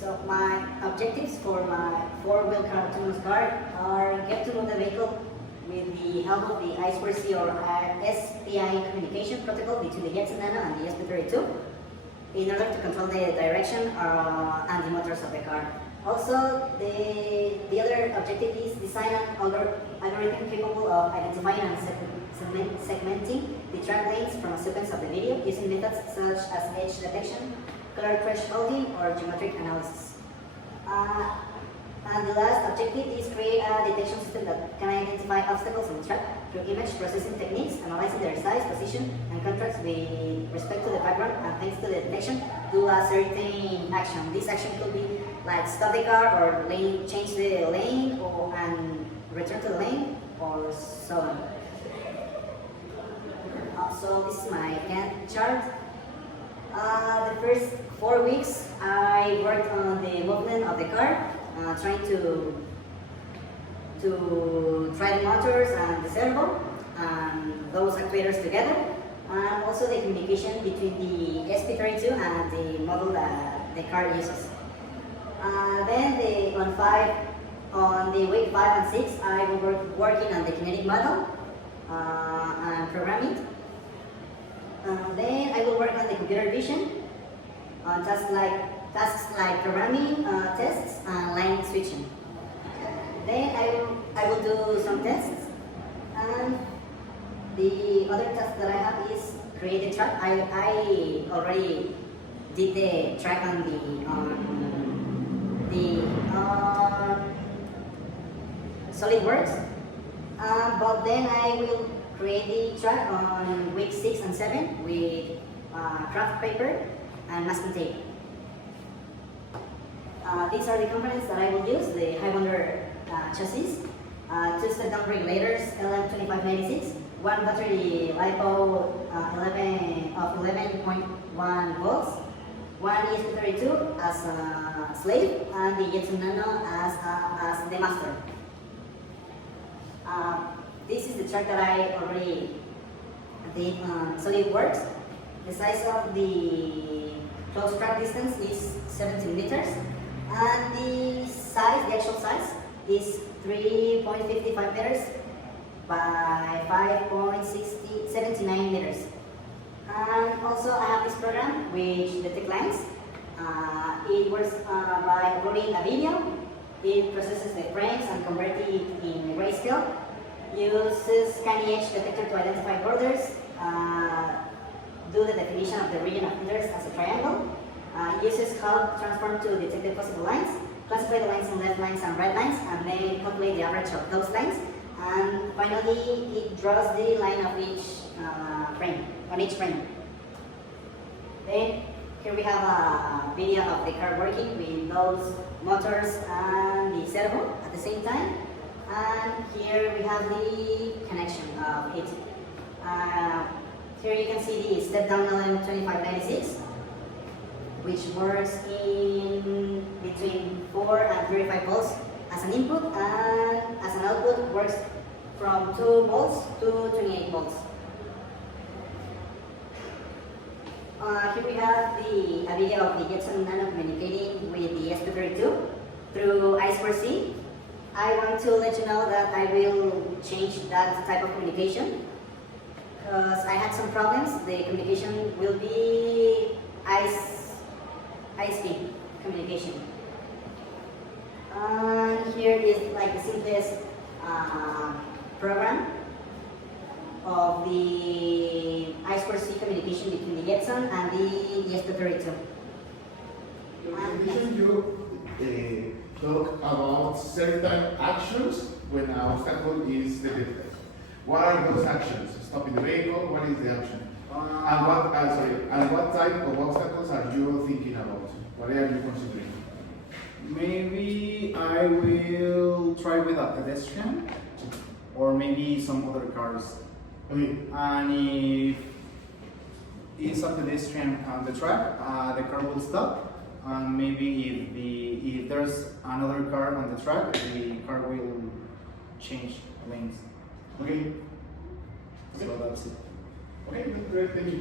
So my objectives for my four-wheel car autonomous car are get to know the vehicle with the help of the I2C or SPI communication protocol between the Jetson Nano and the SP32 in order to control the direction and the motors of the car. Also, the other objective is design an algorithm capable of identifying and segmenting the track lanes from a sequence of the video using methods such as edge detection, color thresholding, or geometric analysis. And the last objective is create a detection system that can identify obstacles on the track through image processing techniques, analyzing their size, position, and contrast with respect to the background, and thanks to the detection, do a certain action. This action could be like stop the car, or change the lane, and return to the lane, or so on. So this is my Gantt chart. The first 4 weeks, I worked on the movement of the car, trying to try the motors and the servo and those actuators together, and also the communication between the SP32 and the model that the car uses. Then on the week 5 and 6, I will working on the kinetic model and programming. Then I will work on the computer vision on tasks like programming, tests, and line switching. Then I will do some tests, and the other task that I have is create a track. I already did the track on the SolidWorks, but then I will create the track on week 6 and 7 with craft paper and masking tape. These are the components that I will use: the Highwonder chassis, 2 step-down regulators LM2596, 1 battery LiPo 11.1 volts, 1 ESP32 as a slave, and the Jetson Nano as the master. This is the track that I already did on SolidWorks. The size of the close track distance is 17 meters, and the actual size is 3.55 meters by 5.79 meters. And also I have this program which detects lines. It works by uploading a video. It processes the frames and converts it in grayscale. Uses scanning edge detector to identify borders, do the definition of the region of interest as a triangle, uses HAL transform to detect the possible lines, classify the lines in left lines and right lines, and then calculate the average of those lines, and finally it draws the line of each frame. Then here we have a video of the car working with those motors and the servo at the same time. And here we have the connection of it. Here you can see the step-down LM2596, which works in between 4 and 35 volts as an input, and as an output works from 2 volts to 28 volts. Here we have a video of the Jetson Nano communicating with the SP32 through I2C. I want to let you know that I will change that type of communication because I had some problems. The communication will be high-speed communication. And here is like the simplest program of the I2C communication between the Jetson and the SP32. You talk about certain actions when an obstacle is detected. What are those actions? Stopping the vehicle, what is the action? And what type of obstacles are you thinking about? What are you considering? Maybe I will try with a pedestrian, or maybe some other cars. Okay. And if it's a pedestrian on the track, the car will stop. And maybe if there's another car on the track, the car will change lanes. Okay. So that's it. Okay, great, thank you.